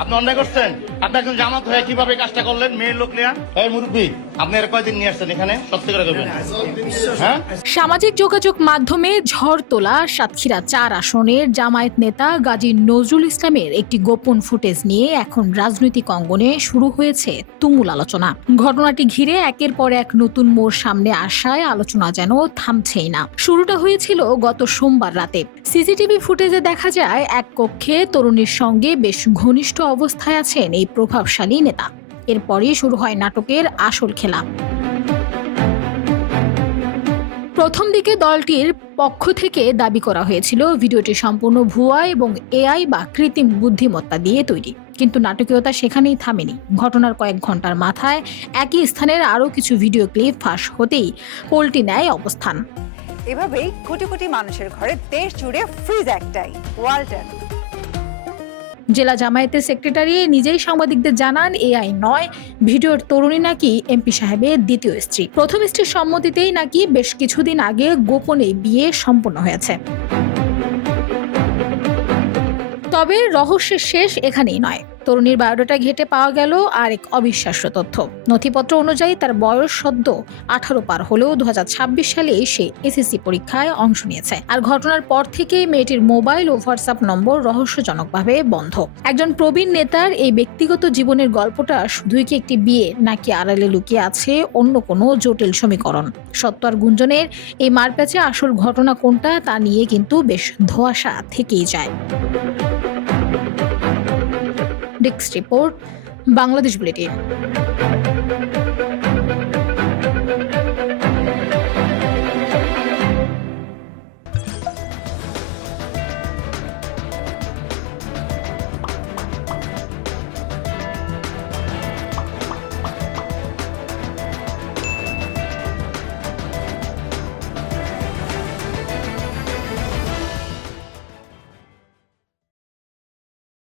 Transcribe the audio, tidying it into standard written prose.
আপনি অন্যায় করছেন। আপনি একজন জামাত হয়ে কিভাবে কাজটা করলেন? মেয়ের লোক নিয়ে। এই মুরব্বী, আপনি এর কয়দিন নিয়ে আসছেন এখানে? সত্যি করে করবেন। হ্যাঁ, সামাজিক যোগাযোগ মাধ্যমে ঝড় তোলা সাতক্ষীরা ৪ আসনের জামায়াত নেতা গাজী নজরুল ইসলামের একটি গোপন ফুটেজ নিয়ে এখন রাজনৈতিক অঙ্গনে শুরু হয়েছে তুমুল আলোচনা। ঘটনাটি ঘিরে একের পর এক নতুন মোড় সামনে আসায় আলোচনা যেন থামছেই না। শুরুটা হয়েছিল গত সোমবার রাতে। সিসিটিভি ফুটেজে দেখা যায় এক কক্ষে তরুণীর সঙ্গে বেশ ঘনিষ্ঠ অবস্থায় আছেন এই প্রভাবশালী নেতা। এরপরই শুরু হয় নাটকের আসল খেলা। প্রথম দিকে দলটির পক্ষ থেকে দাবি করা হয়েছিল ভিডিওটি সম্পূর্ণ ভুয়া এবং এআই বা কৃত্রিম বুদ্ধিমত্তা দিয়ে তৈরি। কিন্তু নাটকীয়তা সেখানেই থামেনি। ঘটনার কয়েক ঘন্টার মাথায় একই স্থানের আরও কিছু ভিডিও ক্লিপ ফাঁস হতেই পল্টি নেয় অবস্থান। এভাবেই কোটি কোটি মানুষের ঘরে দেশ জুড়ে ফ্রিজ একটাই, ওয়ালটন। জেলা জামায়াতের সেক্রেটারি নিজেই সাংবাদিকদের জানান, এআই নয়, ভিডিওর তরুণী নাকি এমপি সাহেবের দ্বিতীয় স্ত্রী। প্রথম স্ত্রীর সম্মতিতেই নাকি বেশ কিছুদিন আগে গোপনে বিয়ে সম্পন্ন হয়েছে। তবে রহস্যের শেষ এখানেই নয়। তরুণীর বায়োডাটা ঘেঁটে পাওয়া গেল আর এক অবিশ্বাস্য তথ্য। নথিপত্র অনুযায়ী তার বয়স সদ্য 18 পার হলেও 2026 সালে সে এসএসসি পরীক্ষায় অংশ নিয়েছে। আর ঘটনার পর থেকেই মেয়েটির মোবাইল ও হোয়াটসঅ্যাপ নম্বর রহস্যজনকভাবে বন্ধ। একজন প্রবীণ নেতার এই ব্যক্তিগত জীবনের গল্পটা শুধুই কি একটি বিয়ে, নাকি আড়ালে লুকিয়ে আছে অন্য কোনো জটিল সমীকরণ? সত্য আর গুঞ্জনের এই মারপ্যাচে আসল ঘটনা কোনটা তা নিয়ে কিন্তু বেশ ধোঁয়াশা থেকেই যায়। Desk report, Bangladesh bulletin.